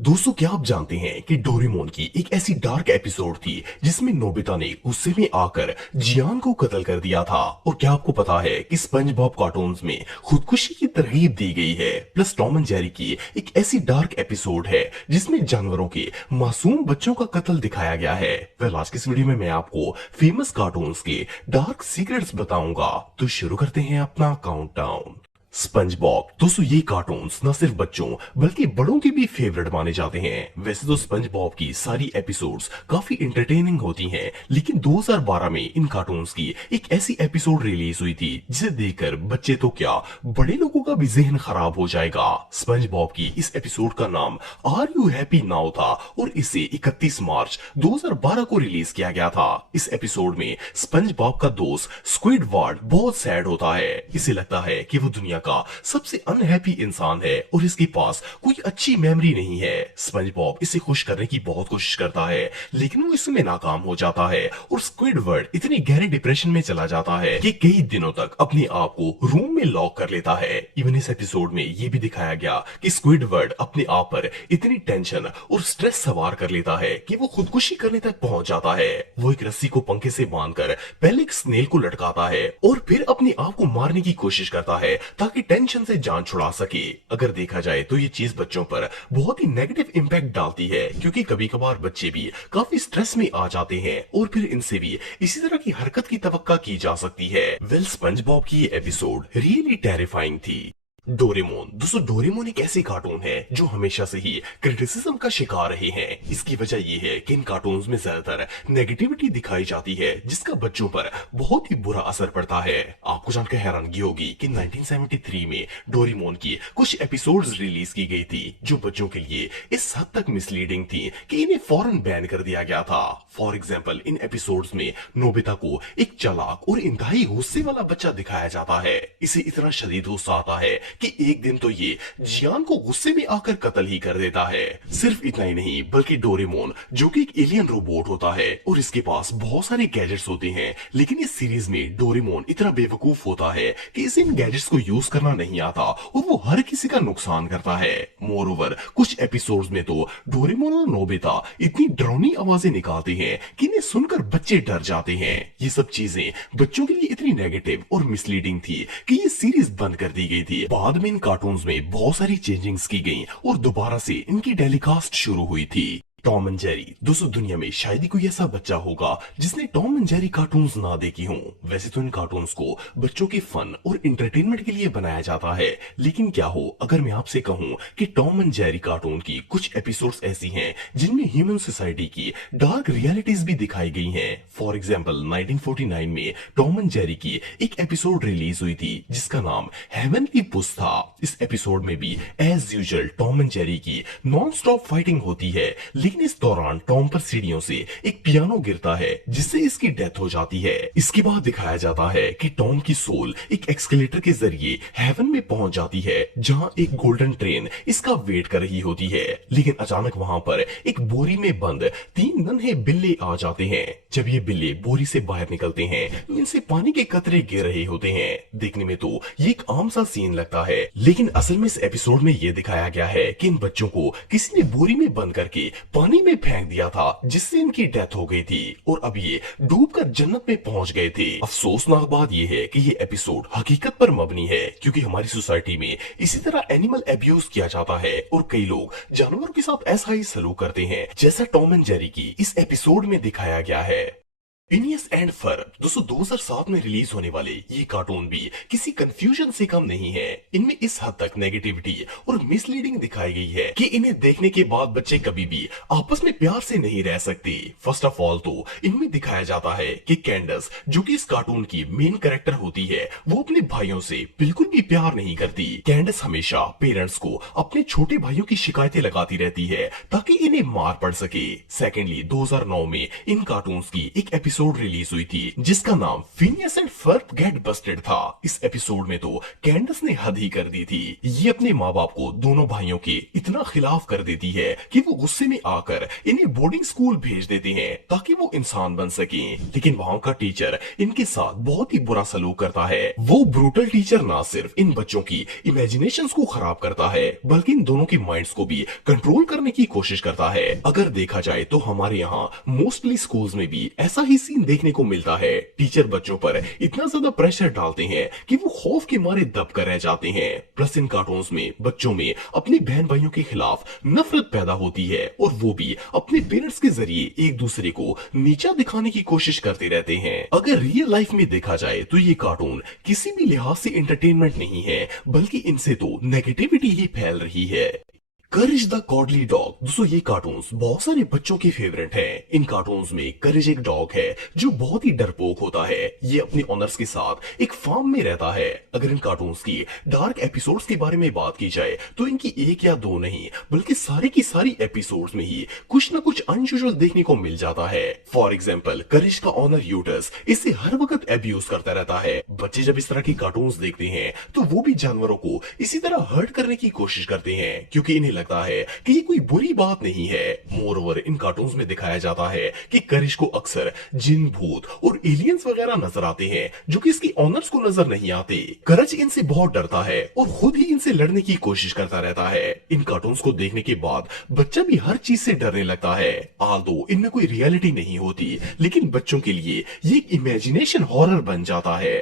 दोस्तों, क्या आप जानते हैं कि डोरेमोन की एक ऐसी डार्क एपिसोड थी जिसमें नोबिता ने गुस्से में आकर जियान को कत्ल कर दिया था। और क्या आपको पता है कि स्पंज बॉब कार्टून्स में खुदकुशी की तरगीब दी गई है। प्लस टॉम एंड जेरी की एक ऐसी डार्क एपिसोड है जिसमें जानवरों के मासूम बच्चों का कत्ल दिखाया गया है। आज की इस वीडियो में मैं आपको फेमस कार्टून्स के डार्क सीक्रेट्स बताऊंगा। तो शुरू करते हैं अपना काउंटडाउन। Sponge Bob. दोस्तों, ये कार्टून्स न सिर्फ बच्चों बल्कि बड़ों के भी फेवरेट माने जाते हैं। वैसे तो स्पंज बॉब की सारी एपिसोड्स काफी एंटरटेनिंग होती हैं, लेकिन 2012 में इन कार्टून्स की एक ऐसी एपिसोड रिलीज हुई थी जिसे देखकर बच्चे तो क्या, बड़े लोगों का भी जहन खराब हो जाएगा। स्पंज बॉब की इस एपिसोड का नाम आर यू हैप्पी नाउ था और इसे 31 मार्च 2012 को रिलीज किया गया था। इस एपिसोड में स्पंज बॉब का दोस्त स्क्विडवार्ड बहुत सैड होता है। इसे लगता है कि वो दुनिया का सबसे अनहैप्पी इंसान है और इसके पास कोई अच्छी मेमोरी नहीं है। स्पंज बॉब इसे खुश करने की बहुत कोशिश करता है, लेकिन वो इसमें नाकाम हो जाता है और स्क्विडवर्ड इतने गहरे डिप्रेशन में चला जाता है कि कई दिनों तक अपने आप को रूम में लॉक कर लेता है। इवन इस एपिसोड में ये भी दिखाया गया कि स्क्विडवर्ड अपने आप पर इतनी टेंशन और स्ट्रेस सवार कर लेता है कि वो खुदकुशी करने तक पहुंच जाता है। वो एक रस्सी को पंखे से बांधकर पहले एक स्नेल को लटकाता है और फिर अपने आप को मारने की कोशिश करता है ताकि टेंशन से जान छुड़ा सके। अगर देखा जाए तो ये चीज बच्चों पर बहुत ही नेगेटिव इंपैक्ट डालती है, क्योंकि कभी कभार बच्चे भी काफी स्ट्रेस में आ जाते हैं और फिर इनसे भी इसी तरह की हरकत की तवक्का की जा सकती है। स्पंज बॉब की ये एपिसोड रियली टेरिफाइंग थी। डोरेमोन। दोस्तों, डोरेमोन एक ऐसी कार्टून है जो हमेशा से ही क्रिटिसिज्म का शिकार रहे हैं। इसकी वजह यह है कि इन कार्टून्स में ज्यादातर नेगेटिविटी दिखाई जाती है जिसका बच्चों पर बहुत ही बुरा असर पड़ता है। आपको जानकर हैरानगी होगी कि 1973 में डोरेमोन की कुछ एपिसोड्स रिलीज की गई थी जो बच्चों के लिए इस हद तक मिसलीडिंग थी कि इन्हें फौरन बैन कर दिया गया था। फॉर एग्जाम्पल, इन एपिसोड्स में नोबिता को एक चालाक और इंतहाई गुस्से वाला बच्चा दिखाया जाता है। इसे इतना शदीद गुस्सा आता है कि एक दिन तो ये जियान को गुस्से में आकर कत्ल ही कर देता है। सिर्फ इतना ही नहीं, बल्कि डोरेमोन जो कि एक एलियन रोबोट होता है और इसके पास बहुत सारे गैजेट्स होते हैं, लेकिन इस सीरीज में डोरेमोन इतना बेवकूफ होता है कि इसे इन गैजेट्स को यूज करना नहीं आता और वो हर किसी का नुकसान करता है। मोर ओवर, कुछ एपिसोड्स में तो डोरेमोन और नोबिता इतनी डरावनी आवाजें निकालते हैं कि इन्हें सुनकर बच्चे डर जाते हैं। ये सब चीजें बच्चों के लिए इतनी नेगेटिव और मिसलीडिंग थी कि ये सीरीज बंद कर दी गई थी। बाद में इन कार्टून्स में बहुत सारी चेंजिंग्स की गई और दोबारा से इनकी टेलीकास्ट शुरू हुई थी। Tom and Jerry. दोस्तों, दुनिया में शायद ही कोई ऐसा बच्चा होगा जिसने टॉम एंड जेरी कार्टून्स ना देखी हों। वैसे तो इन कार्टून्स को बच्चों के फन और एंटरटेनमेंट के लिए बनाया जाता है, लेकिन क्या हो अगर मैं आपसे कहूं कि टॉम एंड जेरी कार्टून की कुछ एपिसोड्स ऐसी हैं जिनमें ह्यूमन सोसाइटी की डार्क रियलिटीज भी दिखाई गई हैं। फॉर एग्जाम्पल, 1949 में टॉम एंड जेरी की एक एपिसोड रिलीज हुई थी जिसका नाम हेवनली पुस था। इस एपिसोड में भी as usual Tom and Jerry की नॉन स्टॉप फाइटिंग होती है, लेकिन इस दौरान टॉम पर सीढ़ियों से एक पियानो गिरता है जिससे इसकी डेथ हो जाती है। इसके बाद दिखाया जाता है कि टॉम की सोल एक एक्सकेलेटर के जरिए हेवन में पहुंच जाती है जहां एक गोल्डन ट्रेन इसका वेट कर रही होती है, लेकिन अचानक वहां पर एक बोरी में बंद 3 नन्हे बिल्ले आ जाते हैं। जब ये बिल्ले बोरी से बाहर निकलते हैं तो इनसे पानी के कतरे गिर रहे होते हैं। देखने में तो ये एक आम सा सीन लगता है, लेकिन असल में इस एपिसोड में ये दिखाया गया है कि इन बच्चों को किसी ने बोरी में बंद करके पानी में फेंक दिया था जिससे इनकी डेथ हो गई थी और अब ये डूबकर जन्नत में पहुंच गए थे। अफसोसनाक बात यह है कि ये एपिसोड हकीकत पर मबनी है, क्योंकि हमारी सोसाइटी में इसी तरह एनिमल अब्यूज किया जाता है और कई लोग जानवरों के साथ ऐसा ही सलूक करते हैं जैसा टॉम एंड जेरी की इस एपिसोड में दिखाया गया है। Phineas and Ferb. दोस्तों, 2007 में रिलीज होने वाले ये कार्टून भी किसी कंफ्यूजन से कम नहीं है। इनमें इस हद तक नेगेटिविटी और मिसलीडिंग दिखाई गई है कि इन्हें देखने के बाद बच्चे कभी भी आपस में प्यार से नहीं रह सकते। फर्स्ट ऑफ ऑल तो इनमें दिखाया जाता है कि कैंडस, जो कि इस कार्टून की मेन कैरेक्टर होती है, वो अपने भाइयों से बिल्कुल भी प्यार नहीं करती। कैंडस हमेशा पेरेंट्स को अपने छोटे भाइयों की शिकायतें लगाती रहती है ताकि इन्हें मार पड़ सके। सेकेंडली, 2009 में इन कार्टून्स की एक एपिसोड एपिसोड रिलीज हुई थी जिसका नाम Phineas and Ferb get busted था। इस एपिसोड में तो कैंडस ने हद ही कर दी थी। ये अपने माँ बाप को दोनों भाइयों के इतना खिलाफ कर देती है कि वो गुस्से में आकर इन्हें बोर्डिंग स्कूल भेज देते हैं ताकि वो इंसान बन सके। लेकिन वहाँ का टीचर इनके साथ बहुत ही बुरा सलूक करता है। वो ब्रूटल टीचर ना सिर्फ इन बच्चों की इमेजिनेशन को खराब करता है बल्कि इन दोनों की माइंड्स को भी कंट्रोल करने की कोशिश करता है। अगर देखा जाए तो हमारे यहाँ मोस्टली स्कूल्स में भी ऐसा ही सीन देखने को मिलता है। टीचर बच्चों पर इतना ज्यादा प्रेशर डालते हैं कि वो खौफ के मारे दब कर रह जाते हैं। प्लस इन कार्टून्स में बच्चों में अपने बहन भाइयों के खिलाफ नफरत पैदा होती है और वो भी अपने पेरेंट्स के जरिए एक दूसरे को नीचा दिखाने की कोशिश करते रहते हैं। अगर रियल लाइफ में देखा जाए तो ये कार्टून किसी भी लिहाज से एंटरटेनमेंट नहीं है बल्कि इनसे तो नेगेटिविटी ही फैल रही है। करेज द गॉडली डॉग। दोस्तों ये कार्टून्स बहुत सारे बच्चों के फेवरेट हैं। इन कार्टून्स में करेज एक डॉग है जो बहुत ही डरपोक होता है। ये अपने ऑनर्स के साथ एक फार्म में रहता है। अगर इन कार्टून्स की डार्क एपिसोड्स के बारे में बात की जाए तो इनकी एक या दो नहीं बल्कि सारी की सारी एपिसोड्स में ही कुछ न कुछ अनयूजुअल देखने को मिल जाता है। फॉर एग्जाम्पल करेज का ऑनर यूटस इसे हर वक्त एब्यूज करता रहता है। बच्चे जब इस तरह की कार्टून्स देखते हैं तो वो भी जानवरों को इसी तरह हर्ट करने की कोशिश करते हैं क्योंकि इन्हें लगता है कि ये कोई बुरी बात नहीं है। मोरओवर इन कार्टून्स में दिखाया जाता है कि करिश को अक्सर जिन, भूत और एलियंस वगैरह नजर आते हैं जो कि इसकी ऑनर्स को नजर नहीं आते। करज इनसे बहुत डरता है और खुद ही इनसे लड़ने की कोशिश करता रहता है। इन कार्टून्स को देखने के बाद बच्चा भी हर चीज से डरने लगता है। आल्दो इनमें कोई रियलिटी नहीं होती लेकिन बच्चों के लिए ये एक इमेजिनेशन हॉरर बन जाता है।